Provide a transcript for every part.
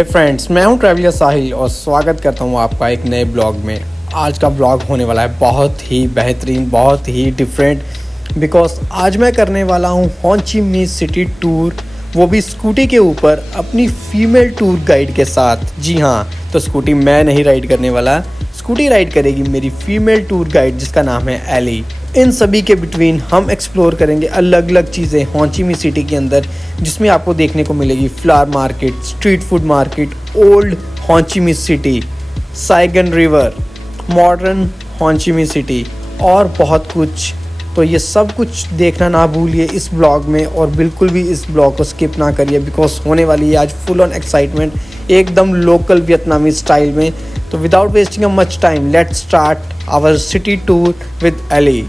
हे friends, मैं हूं traveller साहिल और स्वागत करता हूं आपका एक नए ब्लॉग में। आज का ब्लॉग होने वाला है बहुत ही बेहतरीन, बहुत ही डिफरेंट, बिकॉज आज मैं करने वाला हूं हो ची मिन्ह सिटी टूर, वो भी स्कूटी के ऊपर अपनी फीमेल टूर गाइड के साथ। जी हाँ, तो स्कूटी मैं नहीं राइड करने वाला, स्कूटी राइड करेगी मेरी फीमेल टूर गाइड जिसका नाम है एली। इन सभी के बिटवीन हम एक्सप्लोर करेंगे अलग अलग चीज़ें हो ची मिन्ह सिटी के अंदर, जिसमें आपको देखने को मिलेगी flower market, street food market, old Ho Chi Minh City, Saigon river, modern Ho Chi Minh city और बहुत कुछ। तो ये सब कुछ देखना ना भूलिए इस ब्लॉग में और बिल्कुल भी इस ब्लॉग को स्किप ना करिए, बिकॉज होने वाली है आज फुल ऑन एक्साइटमेंट, एकदम लोकल वियतनामी स्टाइल में। तो without wasting a much time, let's start our city tour with Elly.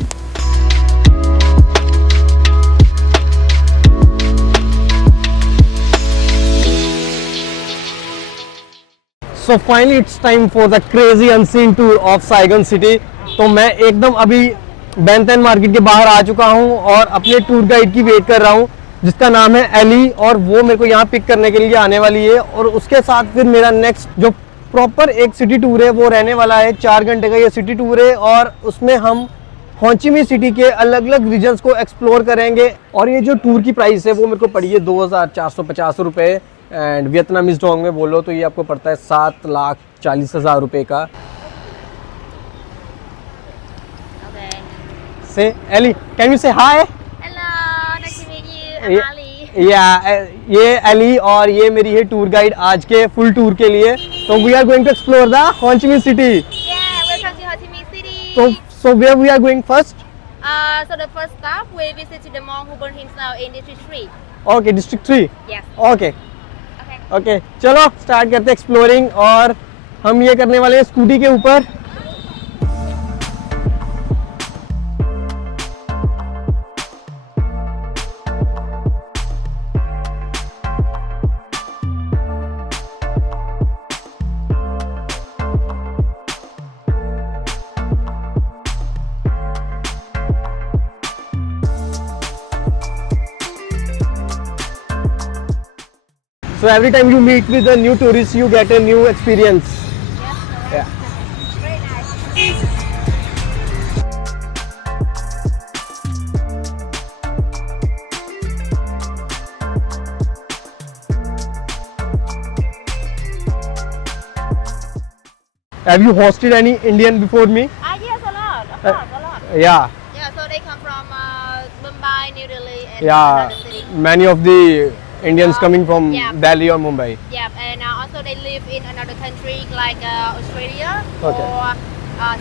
So finally it's time for the crazy unseen tour of Saigon city. तो मैं एकदम अभी Ben Thanh मार्केट के बाहर आ चुका हूं और अपने टूर गाइड की वेट कर रहा हूं जिसका नाम है एली, और वो मेरे को यहाँ पिक करने के लिए आने वाली है। और उसके साथ फिर मेरा नेक्स्ट जो प्रॉपर एक सिटी टूर है वो रहने वाला है। 4 घंटे का ये सिटी टूर है और उसमें हम हो ची मिन्ह सिटी के अलग अलग रीजन्स को एक्सप्लोर करेंगे। और ये जो टूर की प्राइस है वो मेरे को पड़ी है 2450 रुपये, एंड वियतनामीज डोंग में बोलो तो ये आपको पड़ता है 7,40,000 रुपये का। Say Ellie, can you say hi? Hello, nice to meet you. I'm Ali. ये एली और ये मेरी है टूर गाइड आज के फुल टूर के लिए। तो we are going to explore the Ho Chi Minh City. Yeah, welcome to Ho Chi Minh City. So where we are going first? So the first stop we visit to the Mont Huban himself in District 3. Okay, District 3. Yes. Okay. Okay. Okay. चलो start करते exploring, और हम ये करने वाले हैं scooty के ऊपर। So every time you meet with a new tourist, you get a new experience. Yes, correct. Yeah. Very nice. Have you hosted any Indian before me? Yes, a lot. Of course, a lot. Yeah. Yeah, so they come from Mumbai, New Delhi, and Yeah. other cities. Many of the Indians coming from Yeah. Delhi or Mumbai. Yeah, and also they live in another country like Australia Okay. or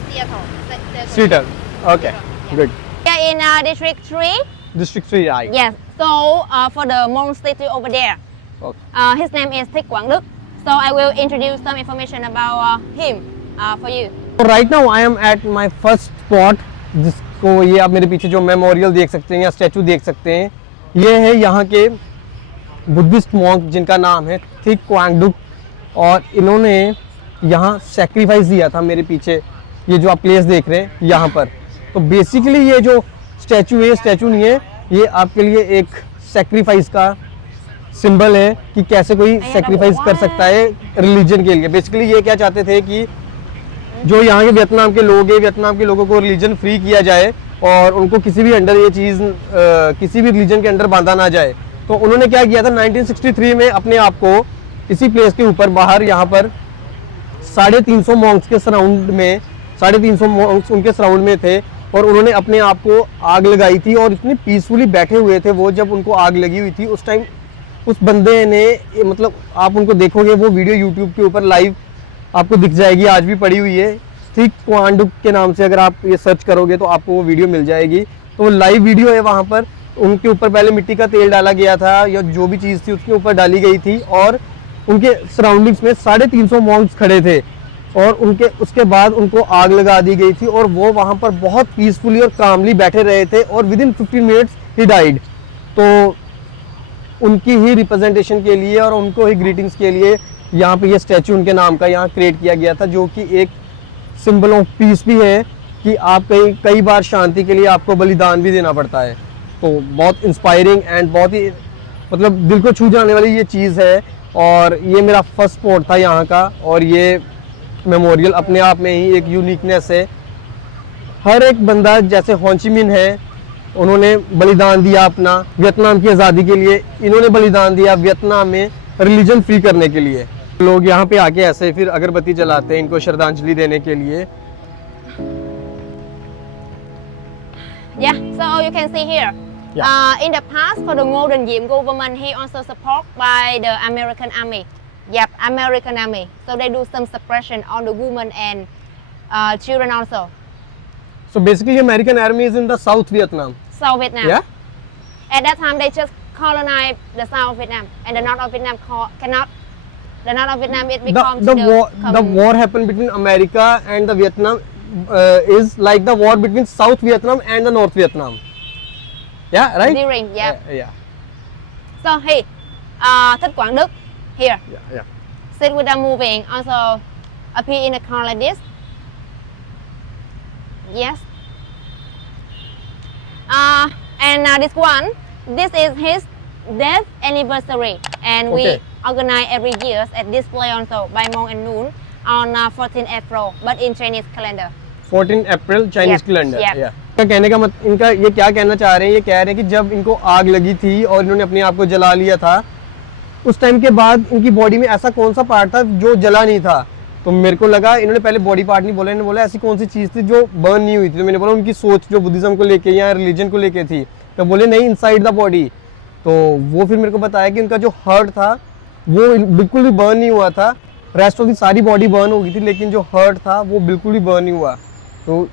Seattle. Seattle. Okay. Yeah. Good. Yeah, in District 3. District 3, right? Yes. So for the Mont statue over there, Okay. his name is Thích Quang Đức. So I will introduce some information about him for you. So right now I am at my first spot, जिसको ये आप मेरे पीछे जो memorial देख सकते हैं या स्टैचू देख सकते हैं, ये है यहाँ के बुद्धिस्ट मॉन्क जिनका नाम है थिक क्वांग डुक, और इन्होंने यहाँ सेक्रीफाइस दिया था। मेरे पीछे ये जो आप प्लेस देख रहे हैं यहाँ पर, तो बेसिकली ये जो स्टैचू है, स्टैचू नहीं है, ये आपके लिए एक सेक्रीफाइस का सिंबल है कि कैसे कोई सेक्रीफाइस कर सकता है रिलीजन के लिए। बेसिकली ये क्या चाहते थे कि जो यहाँ के वियतनाम के लोग हैं, वियतनाम के लोगों को रिलीजन फ्री किया जाए और उनको किसी भी अंडर ये चीज़ किसी भी रिलीजन के अंडर बांधा ना जाए। तो उन्होंने क्या किया था 1963 में अपने आप को इसी प्लेस के ऊपर बाहर यहाँ पर 350 मॉन्क्स के सराउंड में 350 मॉन्क्स उनके सराउंड में थे, और उन्होंने अपने आप को आग लगाई थी और इतनी पीसफुली बैठे हुए थे वो। जब उनको आग लगी हुई थी उस टाइम उस बंदे ने, मतलब आप उनको देखोगे वो वीडियो यूट्यूब के ऊपर लाइव आपको दिख जाएगी, आज भी पड़ी हुई है। थिक क्वांग डुक के नाम से अगर आप ये सर्च करोगे तो आपको वो वीडियो मिल जाएगी। तो वो लाइव वीडियो है, वहाँ पर उनके ऊपर पहले मिट्टी का तेल डाला गया था या जो भी चीज़ थी उसके ऊपर डाली गई थी, और उनके सराउंडिंग्स में 350 मॉन्क्स खड़े थे और उनके उसके बाद उनको आग लगा दी गई थी और वो वहाँ पर बहुत पीसफुली और कामली बैठे रहे थे, और with in 15 minutes he died. तो उनकी ही रिप्रेजेंटेशन के लिए और उनको ही ग्रीटिंग्स के लिए यहाँ पे ये स्टैचू उनके नाम का यहाँ क्रिएट किया गया था, जो कि एक सिंबल ऑफ पीस भी है कि आप कई बार शांति के लिए आपको बलिदान भी देना पड़ता है। तो बहुत इंस्पायरिंग एंड बहुत ही मतलब दिल को छू जाने वाली ये चीज़ है और ये मेरा फर्स्ट स्पॉट था यहाँ का। और ये मेमोरियल अपने आप में ही एक यूनिकनेस है। हर एक बंदा जैसे हो ची मिन है, उन्होंने बलिदान दिया अपना वियतनाम की आज़ादी के लिए, इन्होंने बलिदान दिया वियतनाम में रिलीजन फ्री करने के लिए। लोग यहाँ पे आके ऐसे फिर अगरबत्ती जलाते हैं इनको श्रद्धांजलि देने के लिए। Yeah, so you can see here. In the past, for the Golden Diem government, he also support by the American Army. Yep, American Army. So they do some suppression on the women and children also. So basically, American Army is in the South Vietnam. South Vietnam. Yeah. At that time, they just colonized the South Vietnam, and the North of Vietnam cannot. The North of Vietnam it becomes the war happened between America and the Vietnam is like the war between South Vietnam and the North Vietnam. Yeah, right. During, yeah. Yeah. So hey, Thích Quảng Đức here. Yeah. Sit without moving. Also appear in a car like this. Yes. And this one, this is his death anniversary, and we organize every year at this play also by Mong and Noon on 14 April, but in Chinese calendar. 14 April Chinese Yep, calendar. yep. Yeah. इनका कहने का मत इनका ये क्या कहना चाह रहे हैं, ये कह रहे हैं कि जब इनको आग लगी थी और इन्होंने अपने आप को जला लिया था, उस टाइम के बाद इनकी बॉडी में ऐसा कौन सा पार्ट था जो जला नहीं था। तो मेरे को लगा इन्होंने पहले बॉडी पार्ट नहीं बोला, इन्होंने बोला ऐसी कौन सी चीज़ थी जो बर्न नहीं हुई थी। तो मैंने बोला उनकी सोच जो बुद्धिज्म को लेके या रिलीजन को लेके थी, तो बोले नहीं, इनसाइड द बॉडी। तो वो फिर मेरे को बताया कि उनका जो हार्ट था वो बिल्कुल भी बर्न नहीं हुआ था, रेस्ट ऑफ दी सारी बॉडी बर्न हो गई थी, लेकिन जो हार्ट था वो बिल्कुल भी बर्न नहीं हुआ। तो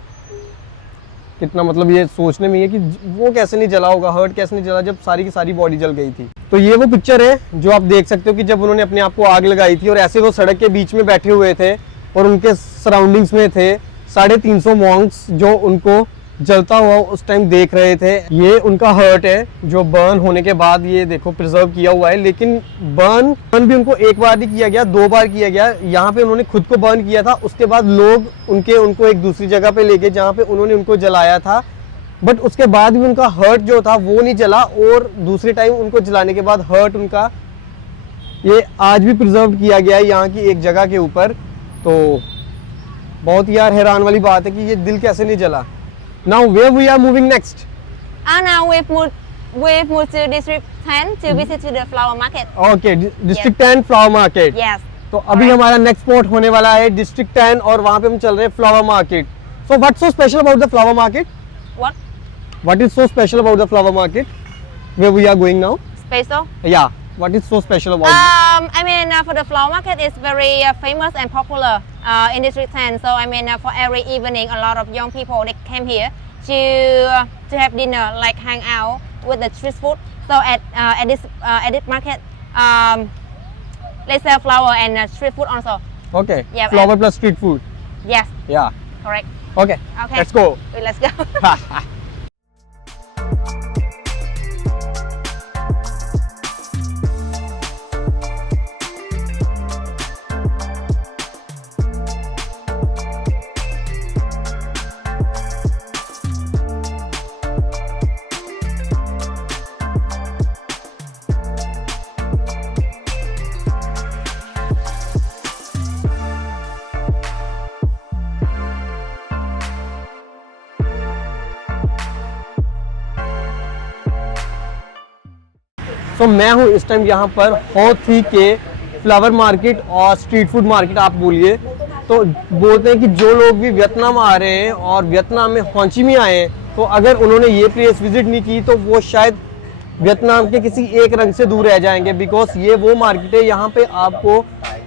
कितना मतलब ये सोचने में है कि वो कैसे नहीं जला होगा, हर्ट कैसे नहीं जला जब सारी की सारी बॉडी जल गई थी। तो ये वो पिक्चर है जो आप देख सकते हो कि जब उन्होंने अपने आप को आग लगाई थी और ऐसे वो सड़क के बीच में बैठे हुए थे और उनके सराउंडिंग्स में थे 350 मॉन्क्स जो उनको जलता हुआ उस टाइम देख रहे थे। ये उनका हर्ट है जो बर्न होने के बाद ये देखो प्रिजर्व किया हुआ है, लेकिन बर्न भी उनको एक बार नहीं किया गया, 2 बार किया गया। यहाँ पे उन्होंने खुद को बर्न किया था, उसके बाद लोग उनको एक दूसरी जगह पे लेके जहाँ पे उन्होंने उनको जलाया था, बट उसके बाद भी उनका हर्ट जो था वो नहीं जला, और दूसरे टाइम उनको जलाने के बाद हर्ट उनका ये आज भी प्रिजर्व किया गया है यहाँ की एक जगह के ऊपर। तो बहुत यार हैरान वाली बात है कि ये दिल कैसे नहीं जला। Now where we are moving next? Now we've moved to District 10 to visit to the flower market. Okay, District 10 flower market. Yes. तो अभी हमारा नेक्स्ट स्पॉट होने वाला है District 10 और वहाँ पे हम चल रहे हैं flower market. So what's so special about the flower market? What? What is so special about the flower market where we are going now? Special? Yeah. What is so special about it? I mean, for the flower market, it's very famous and popular in District 10. So I mean, for every evening, a lot of young people they came here to have dinner, like hang out with the street food. So at this market, they sell flower and street food also. Okay. Yeah, Flower plus street food. Yes, Yeah. correct. Okay. Okay. Let's go. Let's go. तो मैं हूँ इस time यहाँ पर हो थी के flower market और स्ट्रीट फूड मार्केट आप बोलिए। तो बोलते हैं कि जो लोग भी वियतनाम आ रहे हैं और वियतनाम में हो ची मिन आए हैं, तो अगर उन्होंने ये प्लेस विजिट नहीं की तो वो शायद वियतनाम के किसी एक रंग से दूर रह जाएंगे। बिकॉज ये वो मार्केट है यहाँ पे आपको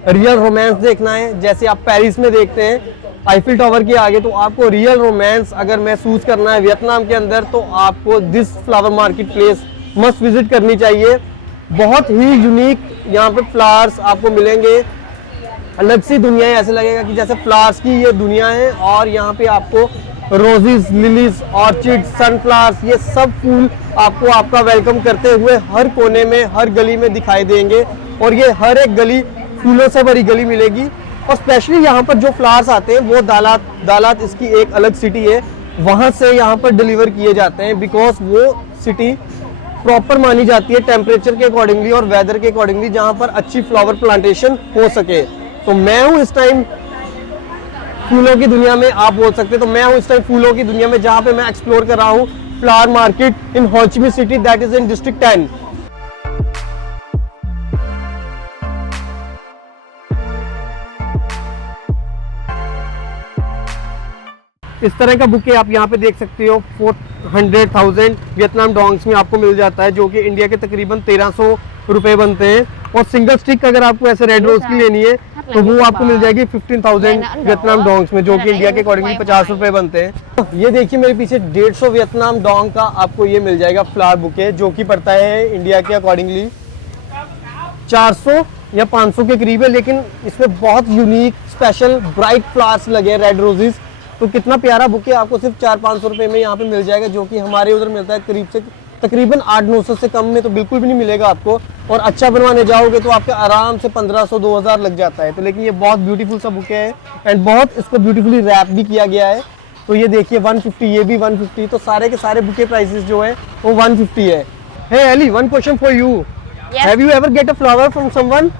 रियल रोमांस देखना है, जैसे आप पेरिस में देखते हैं आईफिल टावर के आगे, तो आपको रियल रोमांस अगर महसूस करना है वियतनाम के अंदर तो आपको this flower market place must visit करनी चाहिए। बहुत ही यूनिक यहाँ पे फ्लावर्स आपको मिलेंगे, अलग सी दुनिया है, ऐसे लगेगा कि जैसे फ्लावर्स की ये दुनिया है। और यहाँ पे आपको रोजेस, लिलीज, ऑर्चिड, सनफ्लावर्स, ये सब फूल आपको आपका वेलकम करते हुए हर कोने में, हर गली में दिखाई देंगे। और ये हर एक गली फूलों से भरी गली मिलेगी। और स्पेशली यहाँ पर जो फ्लावर्स आते हैं वो दालात इसकी एक अलग सिटी है, वहाँ से यहाँ पर डिलीवर किए जाते हैं। बिकॉज वो सिटी प्रॉपर मानी जाती है टेम्परेचर के अकॉर्डिंगली और वेदर के अकॉर्डिंगली, जहाँ पर अच्छी फ्लावर प्लांटेशन हो सके। तो मैं हूँ इस टाइम फूलों की दुनिया में, आप बोल सकते हैं, तो मैं हूँ इस टाइम फूलों की दुनिया में, जहाँ पे मैं एक्सप्लोर कर रहा हूँ फ्लावर मार्केट इन हो Chi Minh city, that is in district 10। इस तरह का बुके आप यहाँ पे देख सकते हो 400,000 वियतनाम डोंग्स में आपको मिल जाता है, जो कि इंडिया के तकरीबन 1300 रुपए बनते हैं। और सिंगल स्टिक अगर आपको ऐसे रेड रोज की लेनी है तो वो आपको मिल जाएगी 15,000 वियतनाम डोंग्स में, जो कि इंडिया के अकॉर्डिंगली 50 रुपए बनते हैं। ये देखिए मेरे पीछे 150 वियतनाम डोंग का आपको ये मिल जाएगा फ्लावर बुके, जो कि पड़ता है इंडिया के अकॉर्डिंगली 400 या 500 के करीब है। लेकिन इसमें बहुत यूनिक स्पेशल ब्राइट फ्लावर्स लगे हैं, रेड रोजेस। तो कितना प्यारा बुके आपको सिर्फ 400-500 रुपए में यहाँ पे मिल जाएगा, जो कि हमारे उधर मिलता है करीब से तकरीबन 800-900 से कम में तो बिल्कुल भी नहीं मिलेगा आपको। और अच्छा बनवाने जाओगे तो आपके आराम से 1500-2000 लग जाता है। तो लेकिन ये बहुत ब्यूटीफुल सा बुके है एंड बहुत इसको ब्यूटीफुली रैप भी किया गया है। तो ये देखिए 150, ये भी 150, तो सारे के सारे बुके प्राइसेस जो है वो 150 है। Hey Ellie, one question for you, have you ever get a flower from someone?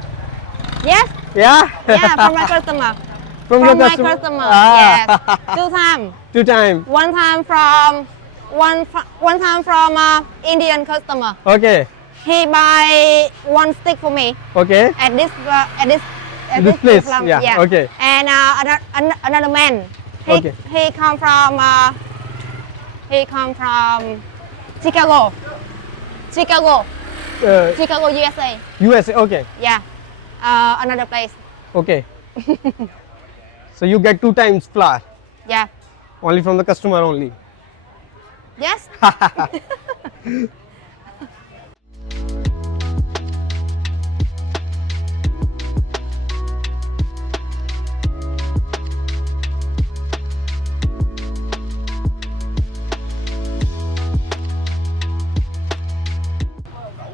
Yes. Yeah. Yeah, from my customer. From your my customer? customer. Ah. Yes. 2 times. 2 times. One time from one time from Indian customer. Okay. He buy 1 stick for me Okay. at this This place, plum, yeah, okay. And another man. Okay. He come from Chicago. Chicago, USA. USA. Okay. Yeah. Another place. Okay. So you get 2 times flower Yeah. only from the customer only. Yes.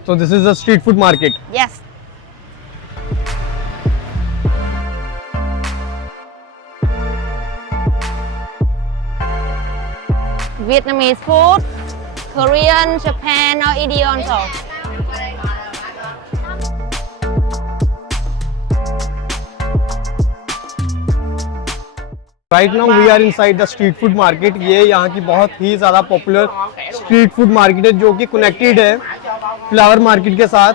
So this is a street food market. Yes. Vietnamese food, Korean, Japan, or Indian also. Right now we are inside the street food market. ये यहाँ की बहुत ही ज़्यादा popular street food market है, जो कि connected है flower market के साथ।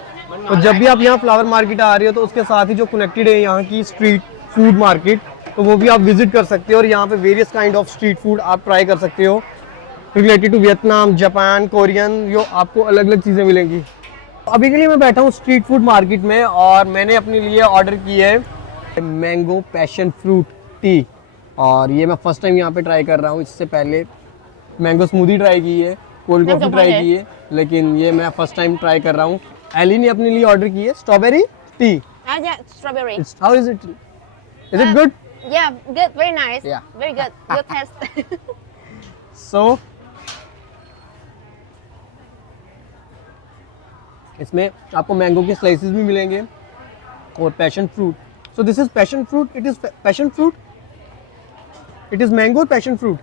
तो जब भी आप यहाँ फ्लावर मार्केट आ रहे हो तो उसके साथ ही जो कनेक्टेड है यहाँ की स्ट्रीट फूड मार्केट, तो वो भी आप विजिट कर सकते हो। और यहाँ पे various kind of street food आप ट्राई कर सकते हो related to Vietnam, Japan, Korean, जो आपको अलग अलग चीज़ें मिलेंगी। अभी के लिए मैं बैठा हूँ स्ट्रीट फूड मार्केट में और मैंने अपने लिए ऑर्डर की है मैंगो पैशन फ्रूट टी, और ये मैं फर्स्ट टाइम यहाँ पे ट्राई कर रहा हूँ। इससे पहले मैंगो स्मूदी ट्राई की है, कोल्ड कॉफ़ी ट्राई की है, लेकिन ये मैं फर्स्ट टाइम ट्राई कर रहा हूँ। एली ने अपने लिए ऑर्डर की है strawberry tea. Yeah, strawberry. How is it? Is it good? Yeah, good, very nice. Yeah. Very good. Good taste. So इसमें आपको मैंगो के स्लाइसेस भी मिलेंगे और passion fruit. So this is passion fruit, it is passion fruit, it is mango passion fruit,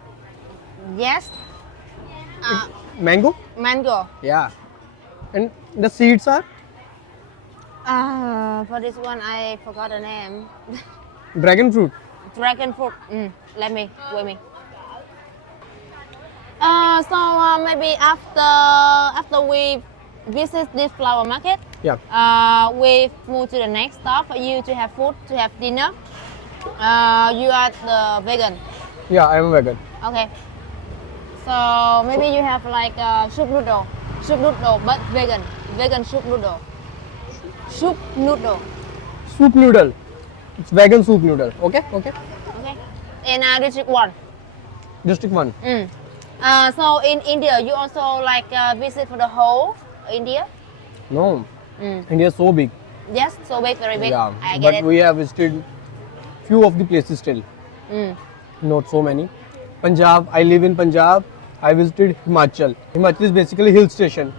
Yes. Mango, Mango. Yeah and the seeds are For this one, I forgot the name. Dragon fruit. Dragon fruit. Let me, wait me. So maybe after we visit this flower market, या we move to the next stop for you to have food, to have dinner. You are the vegan. Yeah I am vegan. Okay. So maybe you have like soup noodle, but vegan. Vegan soup noodle. Soup noodle. Soup noodle, it's vegan soup noodle. Okay okay, Okay. In district 1. District 1। So in India, you also like visit for the whole India? No, India is so big. Yes, so big, very big. Yeah, I get but it. we have visited few of the places still, not so many. Punjab, I live in Punjab. I visited Himachal. Himachal is basically a hill station,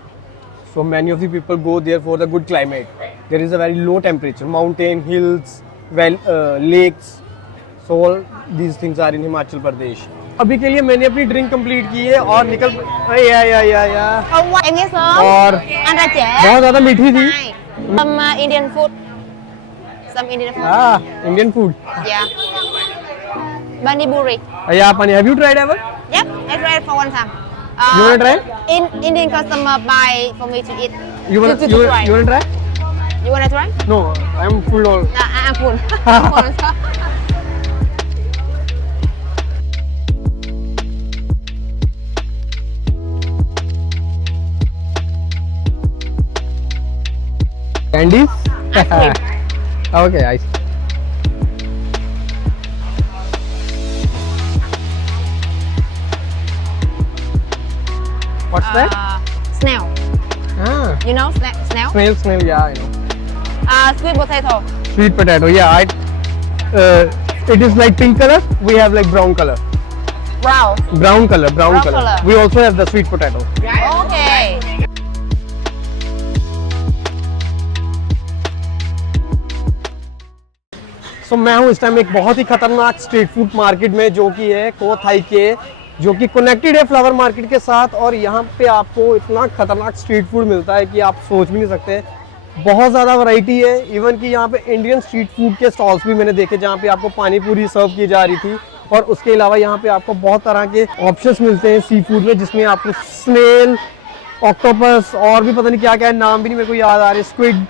so many of the people go there for the good climate. There is a very low temperature, mountain, hills, lakes. So all these things are in Himachal Pradesh. अभी के लिए मैंने अपनी drink complete की है और निकल या Không qua em nghe sớm. और Anh ra trễ. बहुत ज्यादा मीठी थी। Này. Some Indian food. Some Indian food. हाँ, Indian food. Yeah. Bani puri. या पानी, have you tried ever? Yep, I tried for one time. You wanna try? Indian customer buy for me to eat. You wanna to try. you wanna try? You wanna try? No, I'm full all. I'm full. Full also. Candy? Ice cream. Okay, ice. What's that? Snail. Ah, You know snail? smell, yeah, I know. Sweet potato. Sweet potato, yeah. It is like pink color. We have like brown color. Brown. Brown color, brown Brown color. color. We also have the sweet potato. Okay. So, मैं हूँ इस time एक बहुत ही खतरनाक street food market में, जो कि है को थाई के, जो कि कनेक्टेड है फ्लावर मार्केट के साथ। और यहाँ पे आपको इतना खतरनाक स्ट्रीट फूड मिलता है कि आप सोच भी नहीं सकते। बहुत ज़्यादा वैरायटी है। इवन कि यहाँ पे इंडियन स्ट्रीट फूड के स्टॉल्स भी मैंने देखे, जहाँ पे आपको पानी पूरी सर्व की जा रही थी। और उसके अलावा यहाँ पे आपको बहुत तरह के ऑप्शंस मिलते हैं सी फूड में, जिसमें आपको स्नेल, ऑक्टोपस और भी पता नहीं क्या क्या है, नाम भी नहीं मेरे को याद आ रहे, स्क्विड।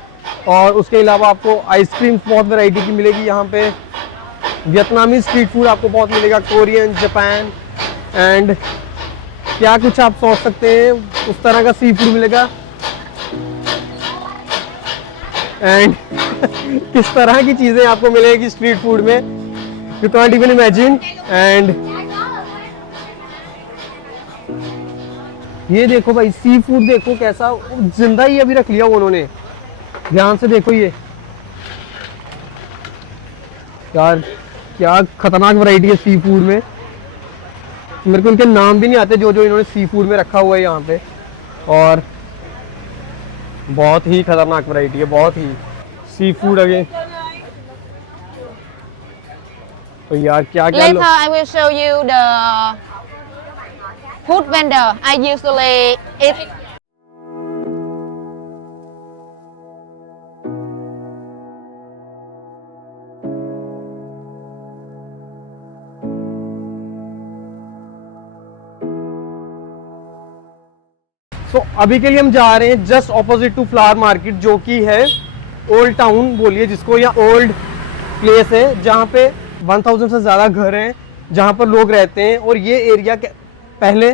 और उसके अलावा आपको आइसक्रीम बहुत वैरायटी की मिलेगी यहाँ पे। वियतनामी स्ट्रीट फूड आपको बहुत मिलेगा, कोरियन, जापान एंड क्या कुछ आप सोच सकते हैं उस तरह का सी फूड मिलेगा। एंड किस तरह की चीज़ें आपको मिलेगी स्ट्रीट फूड में, you can't even imagine. And ये देखो भाई, सी फूड देखो कैसा जिंदा ही अभी रख लिया उन्होंने, ध्यान से देखो। ये यार क्या खतरनाक वैरायटी है सी फूड में। मेरे को उनके नाम भी नहीं आते जो जो इन्होंने सी फूड में रखा हुआ है यहाँ पे। और बहुत ही खतरनाक वैरायटी है, बहुत ही सी फूड अगे। तो यार क्या क्या Later I will show you the food vendor I usually eat. तो अभी के लिए हम जा रहे हैं just opposite to flower market, जो कि है ओल्ड टाउन बोलिए जिसको, या ओल्ड प्लेस है, जहाँ पे 1000 से ज़्यादा घर हैं, जहाँ पर लोग रहते हैं। और ये एरिया पहले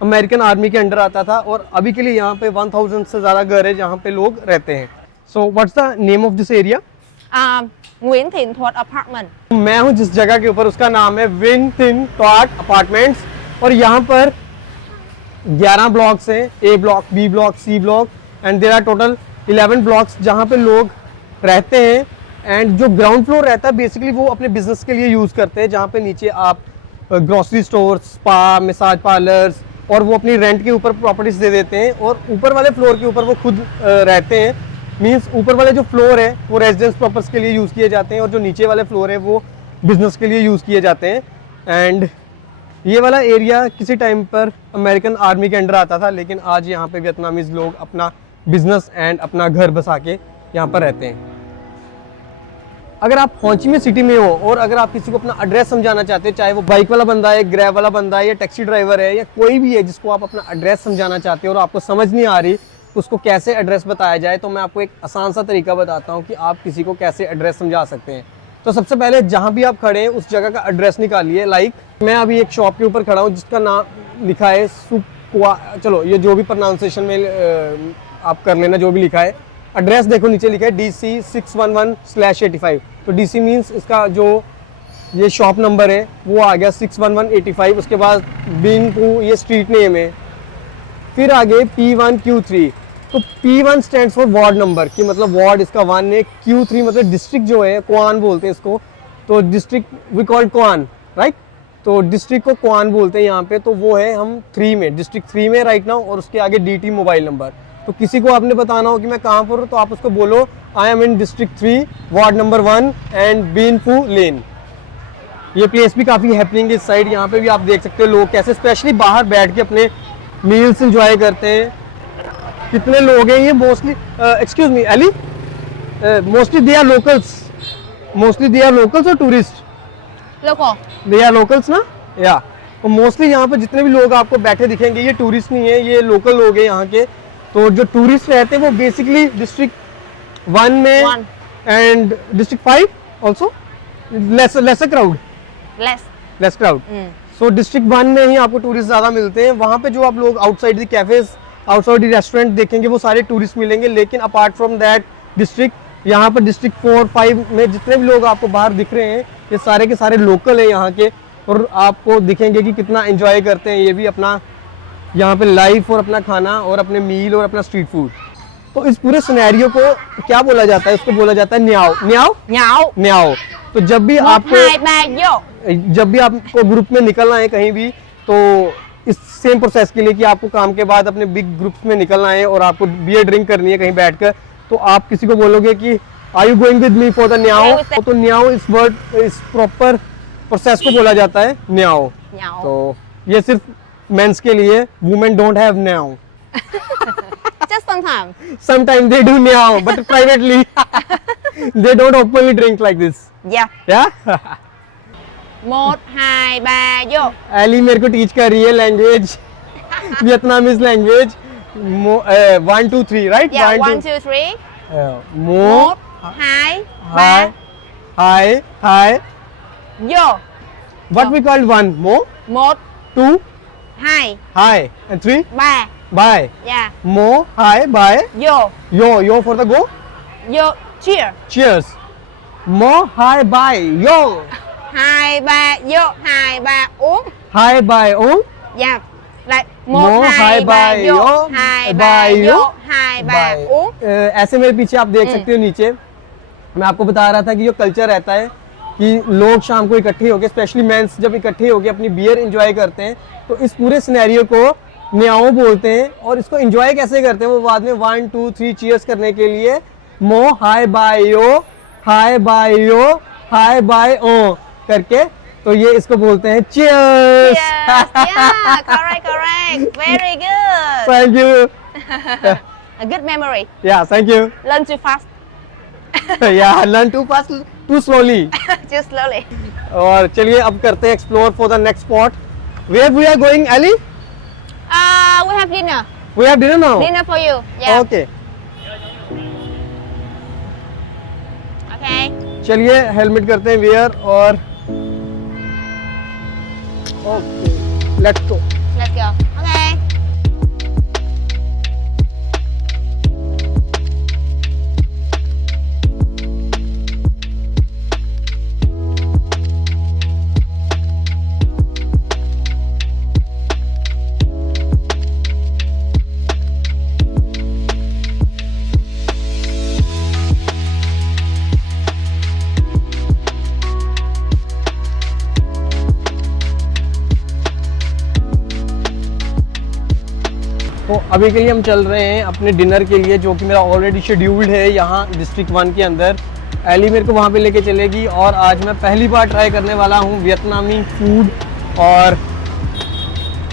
अमेरिकन आर्मी के अंडर आता था, और अभी के लिए यहाँ पे 1000 से ज़्यादा घर है जहाँ पे लोग रहते हैं। So what's the name of this area? Nguyễn Thiện Thuật Apartment. मैं हूँ जिस जगह के ऊपर, उसका नाम है विन थिन टॉट अपार्टमेंट्स। और यहाँ पर 11 ब्लॉक्स हैं, A block, B block, C block and there are total 11 blocks जहाँ पे लोग रहते हैं। एंड जो ग्राउंड फ्लोर रहता है बेसिकली वो अपने बिजनेस के लिए यूज़ करते हैं, जहाँ पे नीचे आप grocery store, spa, massage parlours और वो अपनी रेंट के ऊपर प्रॉपर्टीज दे देते हैं। और ऊपर वाले फ्लोर के ऊपर वो खुद रहते हैं। मींस ऊपर वाले जो फ्लोर है वो रेजिडेंस पर्पस के लिए यूज़ किए जाते हैं, और जो नीचे वाले फ्लोर है वो बिजनेस के लिए यूज़ किए जाते हैं। एंड ये वाला एरिया किसी टाइम पर अमेरिकन आर्मी के अंडर आता था, लेकिन आज यहाँ पे वियतनामीज लोग अपना बिजनेस एंड अपना घर बसा के यहाँ पर रहते हैं। अगर आप हो ची मिन्ह सिटी में हो और अगर आप किसी को अपना एड्रेस समझाना चाहते हैं, चाहे वो बाइक वाला बंदा है, ग्रैब वाला बंदा है, या टैक्सी ड्राइवर है, या कोई भी है जिसको आप अपना एड्रेस समझाना चाहते हो और आपको समझ नहीं आ रही उसको कैसे एड्रेस बताया जाए, तो मैं आपको एक आसान सा तरीका बताता हूँ कि आप किसी को कैसे एड्रेस समझा सकते हैं। तो सबसे पहले जहाँ भी आप खड़े हैं उस जगह का एड्रेस निकालिए। लाइक मैं अभी एक शॉप के ऊपर खड़ा हूँ जिसका नाम लिखा है सुक्वा, चलो ये जो भी प्रोनाउंसिएशन में आप कर लेना, जो भी लिखा है। एड्रेस देखो नीचे लिखा है DC 611/85। तो DC मीन्स इसका जो ये शॉप नंबर है वो आ गया 611/85। उसके बाद बीनपू ये स्ट्रीट नेम है, फिर आगे P1Q3। तो P1 stands for ward number, कि मतलब वार्ड इसका 1 है। Q3 मतलब डिस्ट्रिक्ट जो है, क्वान बोलते हैं इसको, तो district we call quan, right. तो डिस्ट्रिक्ट को क्वान बोलते हैं यहाँ पे, तो वो है हम 3 में, डिस्ट्रिक्ट 3 में राइट नाउ। और उसके आगे DT मोबाइल नंबर। तो किसी को आपने बताना हो कि मैं कहाँ पर हूँ, तो आप उसको बोलो I am in district 3 ward number 1 and Binh Phu lane. ये प्लेस भी काफ़ी हैपनिंग इस साइड, यहाँ पे भी आप देख सकते हो लोग कैसे स्पेशली बाहर बैठ के अपने मील्स एंजॉय करते हैं। कितने लोग हैं ये mostly, excuse me Ali, mostly they are locals, mostly they are locals और tourist? Local. They are locals ना, या तो मोस्टली यहाँ पे जितने भी लोग आपको बैठे दिखेंगे ये टूरिस्ट नहीं है, ये लोकल लोग हैं यहाँ के। तो जो टूरिस्ट रहते हैं वो बेसिकली डिस्ट्रिक्ट 1 में One. And district 5 also lesser crowd, less crowd. So district 1 में ही आपको टूरिस्ट ज़्यादा मिलते हैं। वहाँ पे जो आप लोग outside the cafes, outside the restaurant देखेंगे वो सारे टूरिस्ट मिलेंगे, लेकिन अपार्ट फ्रॉम दैट डिस्ट्रिक्ट, यहाँ पर डिस्ट्रिक्ट 4, 5 में जितने भी लोग आपको बाहर दिख रहे हैं ये सारे के सारे लोकल हैं यहाँ के, और आपको दिखेंगे कि कितना एंजॉय करते हैं ये भी अपना यहाँ पे लाइफ और अपना खाना और अपने मील और अपना स्ट्रीट फूड। तो इस पूरे सिनेरियो को क्या बोला जाता है? इसको बोला जाता है न्याओ, न्याओ, Nhậu. न्याओ। तो जब भी 1, आपको 2, 3 vô. जब भी आपको ग्रुप में निकलना है कहीं भी, तो इस सेम प्रोसेस के लिए कि आपको काम के बाद अपने बिग ग्रुप्स में निकलना है और आपको बियर ड्रिंक करनी है कहीं बैठकर, तो आप किसी को बोलोगे कि are you going with me for the न्याओ, तो न्याओ इस वर्ड, इस प्रॉपर प्रोसेस को बोला जाता है न्याओ। Nhậu. तो ये सिर्फ मेंस के लिए, वुमेन डोंट हैव न्याओ। Just sometimes. Sometimes they do न्याओ, but privately they don't openly drink like this. Yeah. Yeah? 1, 2, 3 vô. Eli मेरे को टीच कर रही है language, Vietnamese language. 1 2 3 right? Yeah, 1, 2, 3. मो 1, 2, हाय 3 हाय हाय। vô. व्हाट वी कॉल्ड 1 मो, 1, 2 2, हाय एंड 3 3. बाय। Yeah. मो हाय बाय, Vô. यो for the go, Vô. Cheer. Cheers. मो हाय बाय यो, 2, 3 vô. 2, 3 uống. हाय बाय ओ, Yeah. Like 1, Một, 2, hai, 3 ba, vô. vô. 2, Ba, 3 vô. vô. 2, 3 uống. ऐसे मेरे पीछे आप देख सकते हो नीचे, मैं आपको बता रहा था कि जो कल्चर रहता है कि लोग शाम को इकट्ठे होकर, स्पेशली मेंस जब इकट्ठे होकर अपनी बियर एंजॉय करते हैं, तो इस पूरे सिनेरियो को न्याओ बोलते हैं। और इसको एंजॉय कैसे करते हैं वो बाद में 1 2 3 चीयर्स करने के लिए मो हाय बाय यो, हाय बाय यो, हाय बाय ओ करके, तो ये इसको बोलते हैं cheers. Yes. Yeah. Correct. Very good. Thank you. A good memory. Yeah thank you. Learn too fast. Yeah learn too fast too slowly. Too slowly. और चलिए अब करते हैं explore for the next spot. Where we are going Elly? We have dinner. We have dinner now? Dinner for you. Yeah. Okay, Okay. चलिए helmet करते हैं where और okay let's go. Let's go. Okay. तो अभी के लिए हम चल रहे हैं अपने डिनर के लिए, जो कि मेरा ऑलरेडी शेड्यूल्ड है यहाँ डिस्ट्रिक्ट 1 के अंदर। एली मेरे को वहाँ पे लेके चलेगी और आज मैं पहली बार ट्राई करने वाला हूँ वियतनामी फूड। और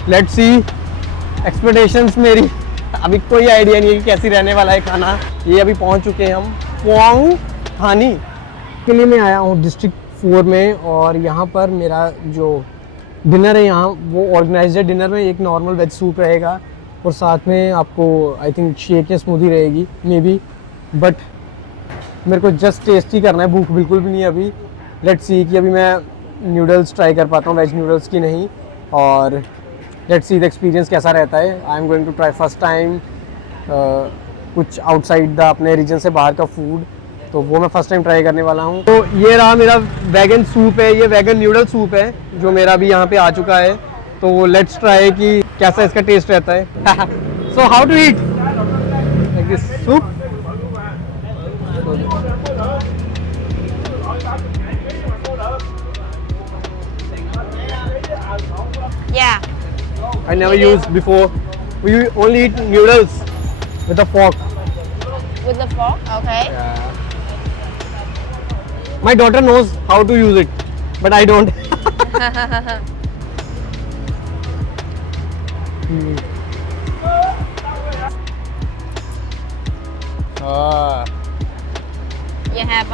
लेट्स सी, एक्सपेक्टेशंस मेरी अभी कोई आइडिया नहीं है कि कैसी रहने वाला है खाना। ये अभी पहुँच चुके हैं हम पोंग थानी के लिए। मैं आया हूँ डिस्ट्रिक्ट 4 में और यहाँ पर मेरा जो डिनर है यहाँ वो ऑर्गेनाइज्ड है। डिनर में एक नॉर्मल वेज सूप रहेगा और साथ में आपको आई थिंक शेक या स्मूदी रहेगी मे बी, बट मेरे को जस्ट टेस्ट ही करना है, भूख बिल्कुल भी नहीं है अभी। लेट्स सी कि अभी मैं नूडल्स ट्राई कर पाता हूँ, वेज नूडल्स की नहीं। और लेट्स सी द एक्सपीरियंस कैसा रहता है। I am going to try first time कुछ आउटसाइड द अपने रीजन से बाहर का फूड, तो वो मैं फर्स्ट टाइम ट्राई करने वाला हूँ। तो ये रहा मेरा वैगन सूप है, ये वैगन नूडल सूप है जो मेरा अभी यहाँ पे आ चुका है। तो लेट्स ट्राई कि कैसा इसका टेस्ट रहता है। So how to eat like this soup? Yeah. I never used before. We only eat noodles with a fork. With the fork. Okay. My daughter knows how to use it, but I don't. हाँ You have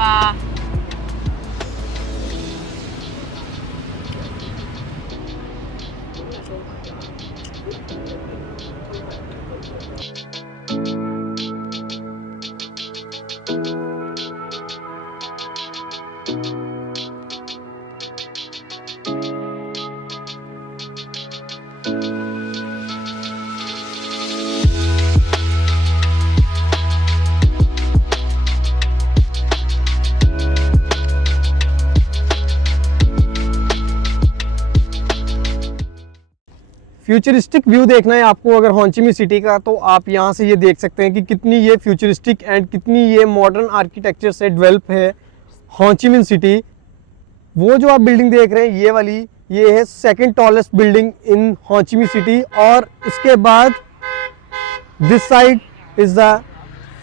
futuristic view देखना है आपको अगर होंचिमी city का, तो आप यहाँ से ये देख सकते हैं कि कितनी ये फ्यूचरिस्टिक एंड कितनी ये मॉडर्न आर्किटेक्चर से डेवलप है होंचिमिन सिटी। वो जो आप बिल्डिंग देख रहे हैं ये वाली, ये है second tallest building in Ho Chi Minh City, और इसके बाद this side is the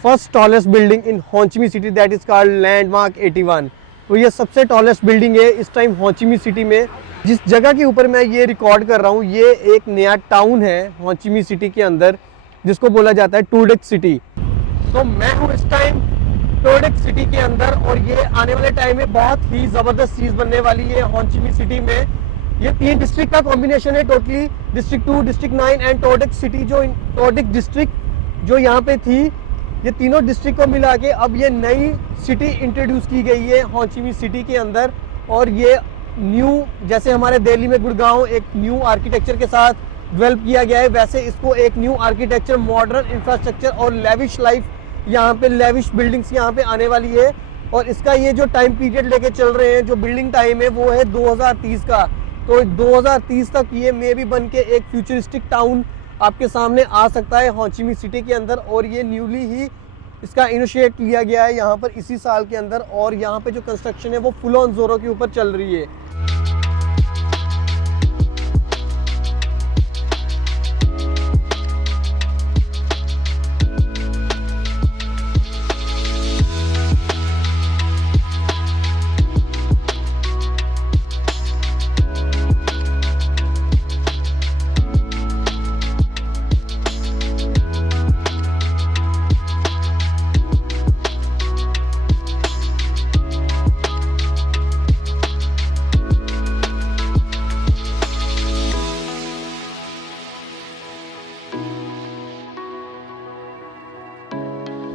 first tallest building in Ho Chi Minh City, that is called Landmark 81। तो ये सबसे टॉलेस्ट बिल्डिंग है इस टाइम होंचिमी सिटी में। जिस जगह के ऊपर मैं ये रिकॉर्ड कर रहा हूँ ये एक नया टाउन है होंचिमी सिटी के अंदर, जिसको बोला जाता है टूडेक सिटी। तो मैं हूँ इस टाइम टूडेक सिटी के अंदर, और ये आने वाले टाइम में बहुत ही ज़बरदस्त चीज़ बनने वाली है होंचिमी सिटी में। ये 3 डिस्ट्रिक्ट का कॉम्बिनेशन है totally, district 2, district 9 and Thu Duc City. जो टोडेक डिस्ट्रिक्ट जो यहाँ पे थी, ये तीनों डिस्ट्रिक्ट को मिला के अब ये नई सिटी इंट्रोड्यूस की गई है होंचिमी सिटी के अंदर। और ये न्यू, जैसे हमारे दिल्ली में गुड़गांव एक न्यू आर्किटेक्चर के साथ डेवलप किया गया है, वैसे इसको एक न्यू आर्किटेक्चर, मॉडर्न इंफ्रास्ट्रक्चर और लेविश लाइफ, यहाँ पे लेविश बिल्डिंग्स यहाँ पे आने वाली है। और इसका ये जो टाइम पीरियड लेके चल रहे हैं, जो बिल्डिंग टाइम है वो है 2030 का। तो 2030 तक ये मे भी बन के एक फ्यूचरिस्टिक टाउन आपके सामने आ सकता है होंचिमी सिटी के अंदर। और ये न्यूली ही इसका इनिशिएट लिया गया है यहाँ पर इसी साल के अंदर, और यहाँ पे जो कंस्ट्रक्शन है वो फुल ऑन जोरों के ऊपर चल रही है।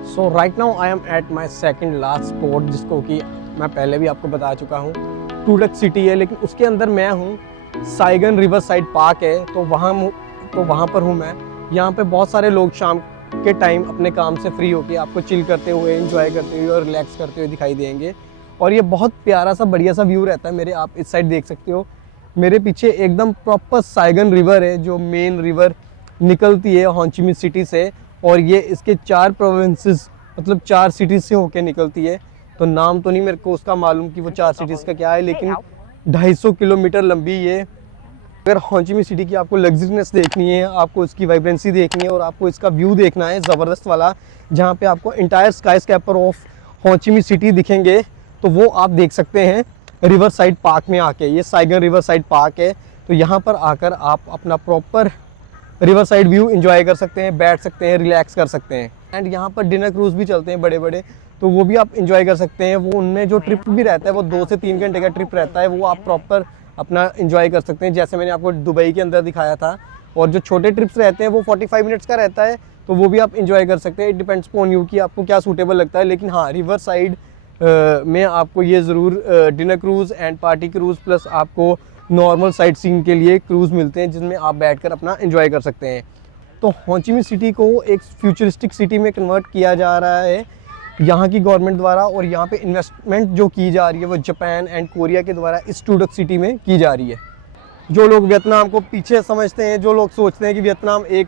So right now I am at my second last spot, जिसको कि मैं पहले भी आपको बता चुका हूँ टूडेक सिटी है, लेकिन उसके अंदर मैं हूँ। साइगन रिवर साइड पार्क है, तो वहाँ पर हूँ मैं। यहाँ पे बहुत सारे लोग शाम के टाइम अपने काम से फ्री होके आपको चिल करते हुए, एंजॉय करते हुए और रिलैक्स करते हुए दिखाई देंगे। और ये बहुत प्यारा सा बढ़िया सा व्यू रहता है मेरे, आप इस साइड देख सकते हो। मेरे पीछे एकदम प्रॉपर साइगन रिवर है, जो मेन रिवर निकलती है होंचिमी सिटी से, और ये इसके 4 प्रोविंसेस मतलब 4 सिटीज़ से होके निकलती है। तो नाम तो नहीं मेरे को उसका मालूम कि वो 4 सिटीज़ का क्या है, लेकिन 250 किलोमीटर लंबी ये। अगर होंचिमी सिटी की आपको लग्जरीनेस देखनी है, आपको इसकी वाइब्रेंसी देखनी है और आपको इसका व्यू देखना है ज़बरदस्त वाला, जहाँ पे आपको entire sky scraper of होंचिमी city दिखेंगे, तो वो आप देख सकते हैं रिवर साइड पार्क में आके। ये साइगन रिवर साइड पार्क है, तो यहाँ पर आकर आप अपना proper river side view enjoy कर सकते हैं, बैठ सकते हैं, रिलैक्स कर सकते हैं। एंड यहाँ पर डिनर क्रूज़ भी चलते हैं बड़े बड़े, तो वो भी आप एंजॉय कर सकते हैं। वो उनमें जो ट्रिप भी रहता है वो 2 से 3 घंटे का ट्रिप रहता है, वो आप प्रॉपर अपना एंजॉय कर सकते हैं, जैसे मैंने आपको दुबई के अंदर दिखाया था। और जो छोटे ट्रिप्स रहते हैं वो 45 मिनट्स का रहता है, तो वो भी आप एंजॉय कर सकते हैं। इट डिपेंड्स ऑन यू कि आपको क्या सूटेबल लगता है। लेकिन हाँ, रिवर साइड में आपको ये ज़रूर dinner cruise and party cruise plus आपको नॉर्मल साइट सीइंग के लिए क्रूज़ मिलते हैं, जिसमें आप बैठकर अपना एंजॉय कर सकते हैं। तो होंचिमी सिटी को एक फ्यूचरिस्टिक सिटी में कन्वर्ट किया जा रहा है यहाँ की गवर्नमेंट द्वारा, और यहाँ पे इन्वेस्टमेंट जो की जा रही है वो जापान एंड कोरिया के द्वारा इस टूडेक सिटी में की जा रही है। जो लोग वियतनाम को पीछे समझते हैं, जो लोग सोचते हैं कि वियतनाम एक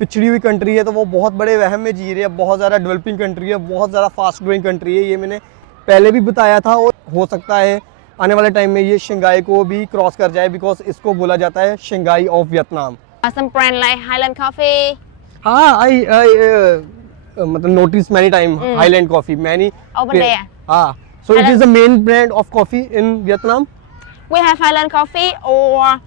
पिछड़ी हुई कंट्री है, तो वो बहुत बड़े वहम में जी रहे हैं। बहुत ज़्यादा डेवलपिंग कंट्री है, बहुत ज़्यादा फास्ट ग्रोइंग कंट्री है, ये मैंने पहले भी बताया था। और हो सकता है आने वाले टाइम में ये शंघाई को भी क्रॉस कर जाए, बिकॉज इसको बोला जाता है Shanghai of Vietnam. Some brand like Highland Coffee. हाँ, I मतलब notice many time Highland coffee, many Over there. हाँ, so it is the main brand of coffee in Vietnam. We have Highland Coffee or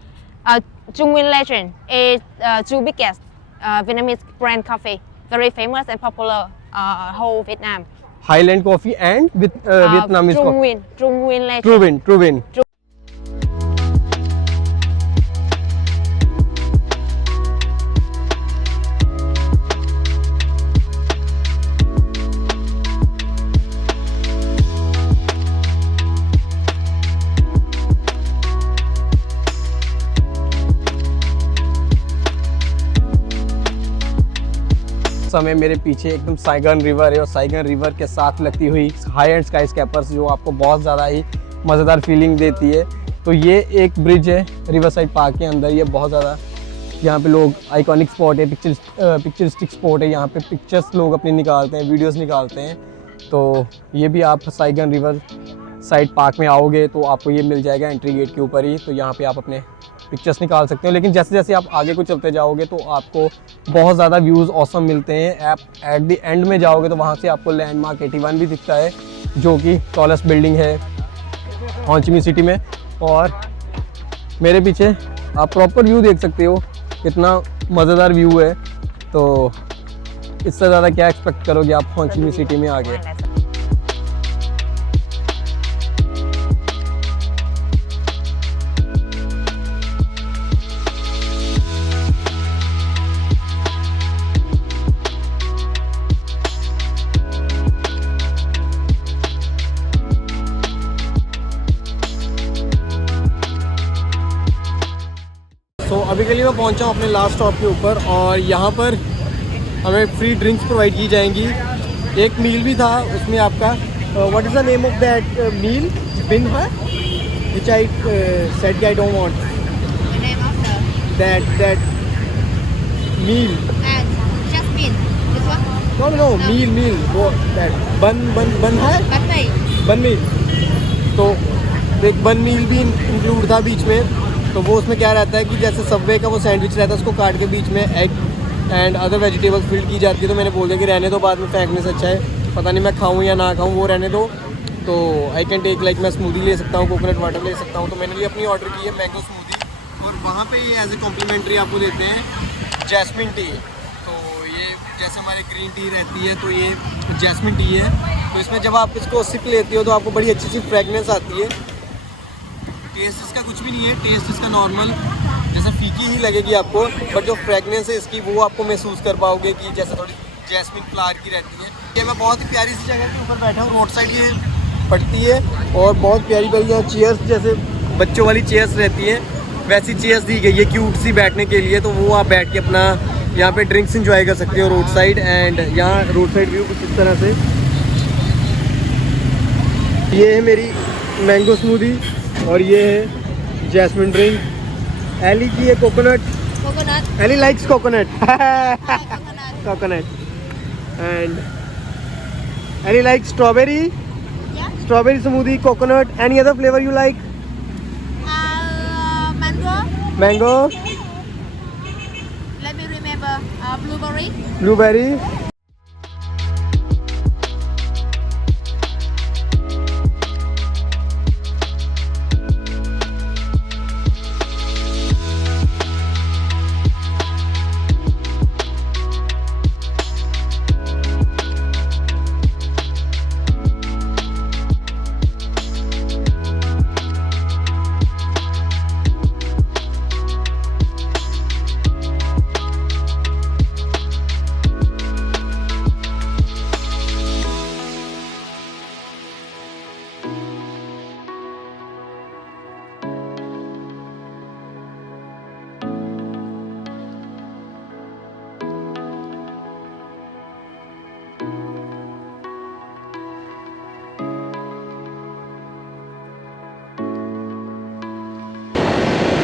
Trung Nguyên Legend is two biggest Vietnamese brand coffee, very famous and popular whole Vietnam. Highland coffee and with Vietnamese Trung coffee. Nguyên, Trung Nguyên Legend. True Win. समय मेरे पीछे एकदम Saigon river है और Saigon river के साथ लगती हुई हाई एंड स्काई स्कैपर्स जो आपको बहुत ज़्यादा ही मज़ेदार फीलिंग देती है। तो ये एक ब्रिज है रिवर साइड पार्क के अंदर। ये बहुत ज़्यादा यहाँ पे लोग आइकॉनिक स्पॉट है, पिक्चरिस्टिक स्पॉट है। यहाँ पे पिक्चर्स लोग अपनी निकालते हैं, वीडियोस निकालते हैं। तो ये भी आप साइगन रिवर साइड पार्क में आओगे तो आपको ये मिल जाएगा एंट्री गेट के ऊपर ही। तो यहाँ पे आप अपने पिक्चर्स निकाल सकते हो। लेकिन जैसे जैसे आप आगे को चलते जाओगे तो आपको बहुत ज़्यादा व्यूज़ ऑसम मिलते हैं। आप एट द एंड में जाओगे तो वहाँ से आपको लैंडमार्क 81 भी दिखता है, जो कि टॉलेस्ट बिल्डिंग है हो ची मिन्ह सिटी में। और मेरे पीछे आप प्रॉपर व्यू देख सकते हो, कितना मज़ेदार व्यू है। तो इससे ज़्यादा क्या एक्सपेक्ट करोगे आप हो ची मिन्ह सिटी में आगे। तो अभी के लिए मैं पहुंचा हूं अपने लास्ट स्टॉप के ऊपर और यहाँ पर हमें फ्री ड्रिंक्स प्रोवाइड की जाएंगी। एक मील भी था उसमें आपका what is the name of that meal बिन है which I said I don't want The name of the that meal Jasmine. This one? No meal वो दैट बन है Bánh mì. बन मील। तो एक बन मील भी इंक्लूड था बीच में। तो वो उसमें क्या रहता है कि जैसे सबवे का वो सैंडविच रहता है, उसको काट के बीच में egg and other vegetables fill की जाती है। तो मैंने बोल दिया कि रहने दो, बाद में फेंकने से अच्छा है पता नहीं मैं खाऊं या ना खाऊं, वो रहने दो। तो आई कैन टेक लाइक मैं स्मूदी ले सकता हूँ, कोकोनट वाटर ले सकता हूँ। तो मैंने लिए अपनी ऑर्डर की है मैंगो स्मूदी और वहाँ पे ये एज ए कॉम्प्लीमेंट्री आपको देते हैं जैस्मिन टी। तो ये जैसे हमारी ग्रीन टी रहती है तो ये जैस्मिन टी है। तो इसमें जब आप इसको सिप लेती हो तो आपको बड़ी अच्छी सी फ्रेगनेंस आती है। टेस्ट इसका कुछ भी नहीं है, टेस्ट इसका नॉर्मल जैसे फीकी ही लगेगी आपको, बट जो फ्रेगनेंस है इसकी वो आपको महसूस कर पाओगे कि जैसे थोड़ी जैस्मिन फ्लावर की रहती है। ये मैं बहुत ही प्यारी सी जगह के ऊपर बैठा हूँ, रोड साइड ये पड़ती है और बहुत प्यारी प्यारी यहाँ चेयर्स जैसे बच्चों वाली चेयर्स रहती हैं वैसी चेयर्स दी गई है क्यूट सी बैठने के लिए। तो वो आप बैठ के अपना यहाँ पे ड्रिंक्स इंजॉय कर सकते हो रोड साइड। एंड यहाँ रोड साइड व्यू कुछ इस तरह से। ये है मेरी मैंगो स्मूदी और ये है जैस्मिन ड्रिंक। एली की है coconut. Coconut. Elly likes coconut Coconut. Coconut and Elly like strawberry. Yeah. Strawberry smoothie, coconut, any other flavour you like? Mango. Mango, Let me remember. Blueberry. Blueberry.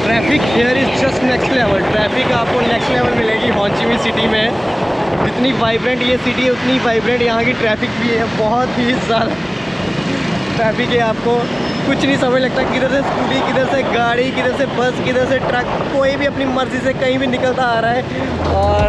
Traffic here is just next level. Traffic आपको next level मिलेगी Ho Chi Minh city में। जितनी vibrant ये city है उतनी vibrant यहाँ की traffic भी है, बहुत ही ज़्यादा ट्रैफिक है। आपको कुछ नहीं समझ लगता, किधर से स्कूटी, किधर से गाड़ी, किधर से बस, किधर से ट्रक, कोई भी अपनी मर्ज़ी से कहीं भी निकलता आ रहा है। और